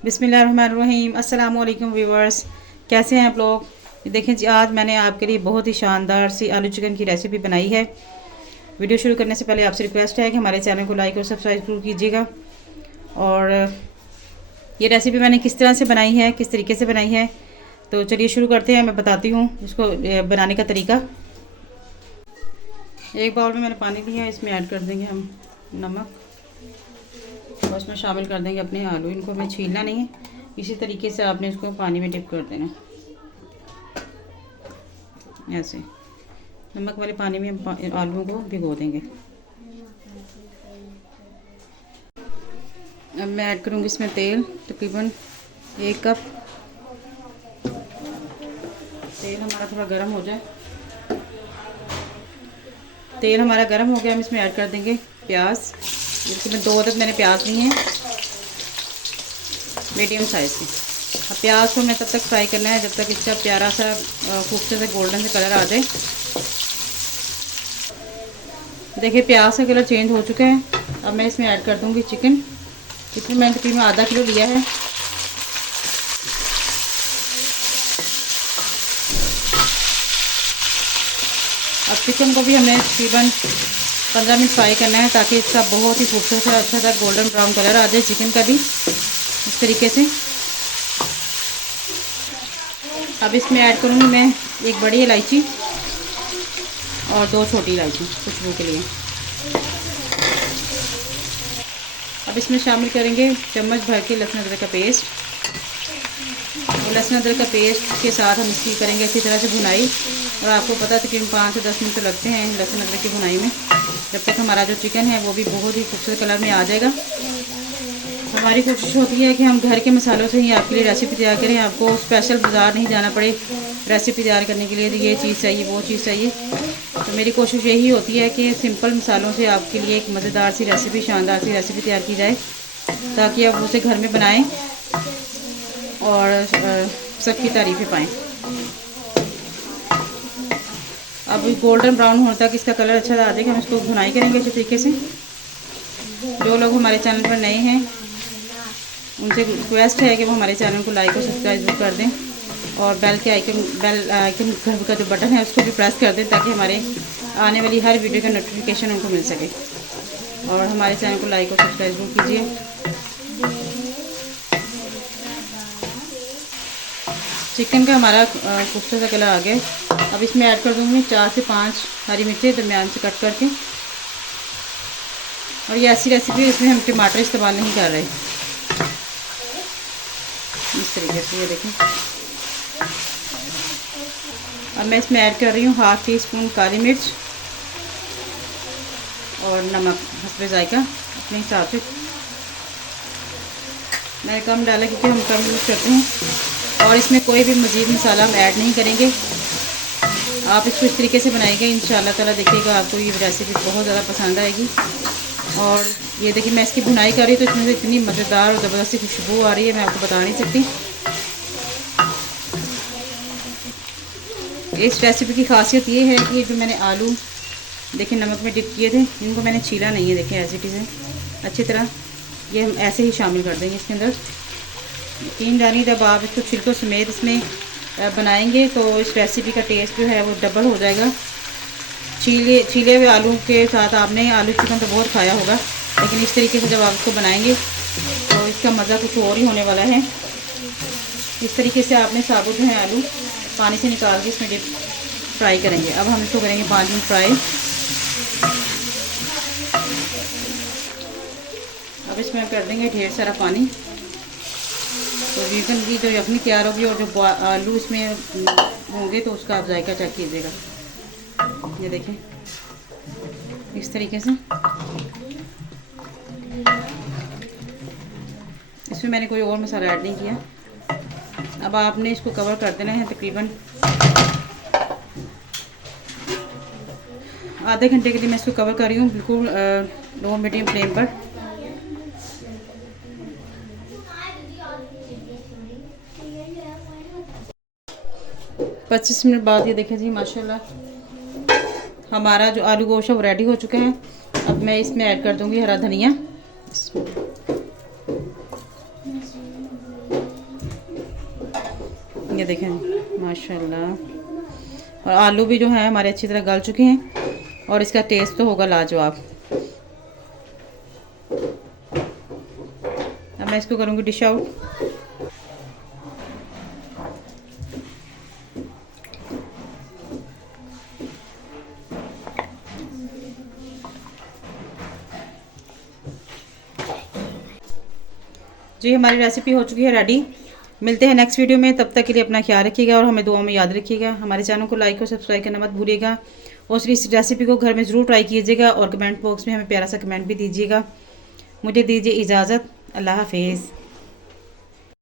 बिस्मिल्लाहिर्रहमानिर्रहीम। अस्सलाम वालेकुम व्यूवर्स, कैसे हैं आप लोग। देखें जी, आज मैंने आपके लिए बहुत ही शानदार सी आलू चिकन की रेसिपी बनाई है। वीडियो शुरू करने से पहले आपसे रिक्वेस्ट है कि हमारे चैनल को लाइक और सब्सक्राइब जरूर कीजिएगा। और ये रेसिपी मैंने किस तरह से बनाई है, किस तरीके से बनाई है, तो चलिए शुरू करते हैं। मैं बताती हूँ इसको बनाने का तरीका। एक बाउल में मैंने पानी लिया है, इसमें ऐड कर देंगे हम नमक और उसमें शामिल कर देंगे अपने आलू। इनको हमें छीलना नहीं है, इसी तरीके से आपने इसको पानी में डिप कर देना। ऐसे नमक वाले पानी में आलूओं को भिगो देंगे। अब मैं ऐड करूँगी इसमें तेल, तकरीबन 1 कप। तेल हमारा थोड़ा गर्म हो जाए। तेल हमारा गर्म हो गया, हम इसमें ऐड कर देंगे प्याज। इसमें 2 अदद मैंने प्याज लिए हैं, मीडियम साइज़ के। अब प्याज को हमें तब तक फ्राई करना है जब तक इसका प्यारा सा खूबसूरत से गोल्डन से कलर आ जाए। देखिए प्याज का कलर चेंज हो चुका है। अब मैं इसमें ऐड कर दूंगी चिकन। इसमें मैंने तकरीबन आधा किलो लिया है। अब चिकन को भी हमें तकरीबन 15 मिनट फ्राई करना है ताकि इसका बहुत ही खूबसूरत सा अच्छा सा गोल्डन ब्राउन कलर आ जाए चिकन का भी, इस तरीके से। अब इसमें ऐड करूँगी मैं 1 बड़ी इलायची और 2 छोटी इलायची खुशबू के लिए। अब इसमें शामिल करेंगे चम्मच भर के लहसुन अदरक का पेस्ट। और लहसुन अदरक का पेस्ट के साथ हम इसकी करेंगे अच्छी तरह से भुनाई। और आपको पता है तकरीबन 5 से 10 मिनट तो लगते हैं लहसुन अदरक की भुनाई में, जब तक हमारा जो चिकन है वो भी बहुत ही खूबसूरत कलर में आ जाएगा। हमारी कोशिश होती है कि हम घर के मसालों से ही आपके लिए रेसिपी तैयार करें, आपको स्पेशल बाज़ार नहीं जाना पड़े रेसिपी तैयार करने के लिए, ये चीज़ चाहिए वो चीज़ चाहिए। तो मेरी कोशिश यही होती है कि सिंपल मसालों से आपके लिए एक मज़ेदार सी रेसिपी, शानदार सी रेसिपी तैयार की जाए ताकि आप उसे घर में बनाएं और सबकी तारीफ़ें पाएँ। अब गोल्डन ब्राउन होने तक इसका कलर अच्छा आ जाएगा, हम इसको भुनाई करेंगे अच्छे तरीके से। जो लोग हमारे चैनल पर नए हैं उनसे रिक्वेस्ट है कि वो हमारे चैनल को लाइक और सब्सक्राइब कर दें और बेल आइकन का जो बटन है उसको भी प्रेस कर दें ताकि हमारे आने वाली हर वीडियो का नोटिफिकेशन उनको मिल सके। और हमारे चैनल को लाइक और सब्सक्राइब जरूर कीजिए। चिकन का हमारा खूबसूरत सा कलर आ गया। अब इसमें ऐड कर दूँगी 4 से 5 हरी मिर्चें दरमियान से कट करके। और ये ऐसी रेसिपी इसमें हम टमाटर इस्तेमाल नहीं कर रहे, इस तरीके से। ये देखें। अब मैं इसमें ऐड कर रही हूँ 1/2 टीस्पून काली मिर्च और नमक हस्बे जायका अपने हिसाब से। मैंने कम डाला क्योंकि हम कम यूज़ करते हैं और इसमें कोई भी मज़ीद मसाला हम ऐड नहीं करेंगे। आप इसको इस तरीके से बनाइएगा, इंशाल्लाह ताला देखिएगा आपको ये रेसिपी बहुत ज़्यादा पसंद आएगी। और ये देखिए मैं इसकी भुनाई कर रही हूँ तो इसमें से इतनी मज़ेदार और ज़बरदस्ती खुशबू आ रही है, मैं आपको बता नहीं सकती। इस रेसिपी की खासियत ये है कि जो मैंने आलू देखिए नमक में डिप किए थे, इनको मैंने छीला नहीं है। देखिए ऐसी चीज़ें अच्छी तरह ये हम ऐसे ही शामिल कर देंगे इसके अंदर। यकीन जानिए जब आप इसको छिलकों समेत इसमें बनाएंगे तो इस रेसिपी का टेस्ट जो है वो डबल हो जाएगा। छीले हुए आलू के साथ आपने आलू चिकन तो बहुत खाया होगा, लेकिन इस तरीके से जब आप इसको बनाएंगे तो इसका मज़ा कुछ और ही होने वाला है। इस तरीके से आपने साबुत जो है आलू पानी से निकाल के इसमें डिप फ्राई करेंगे। अब हम इसको करेंगे 5 मिनट फ्राई। अब इसमें कर देंगे ढेर सारा पानी, तो चिकन की जो यखनी तैयार होगी और जो आलू इसमें होंगे तो उसका आप जायका चेक कीजिएगा। ये देखें इस तरीके से। इसमें मैंने कोई और मसाला ऐड नहीं किया। अब आपने इसको कवर कर देना है तकरीबन आधे घंटे के लिए। मैं इसको कवर कर रही हूँ बिल्कुल लो मीडियम फ्लेम पर। पच्चीस मिनट बाद ये देखें जी माशाल्लाह हमारा जो आलू गोश्त है वो रेडी हो चुके हैं। अब मैं इसमें ऐड कर दूंगी हरा धनिया। ये देखें माशाल्लाह। और आलू भी जो है हमारे अच्छी तरह गल चुके हैं और इसका टेस्ट तो होगा लाजवाब। अब मैं इसको करूँगी डिश आउट। जी हमारी रेसिपी हो चुकी है रेडी। मिलते हैं नेक्स्ट वीडियो में, तब तक के लिए अपना ख्याल रखिएगा और हमें दुआ में याद रखिएगा। हमारे चैनल को लाइक और सब्सक्राइब करना मत भूलिएगा और इस रेसिपी को घर में ज़रूर ट्राई कीजिएगा और कमेंट बॉक्स में हमें प्यारा सा कमेंट भी दीजिएगा। मुझे दीजिए इजाज़त। अल्लाह हाफिज़।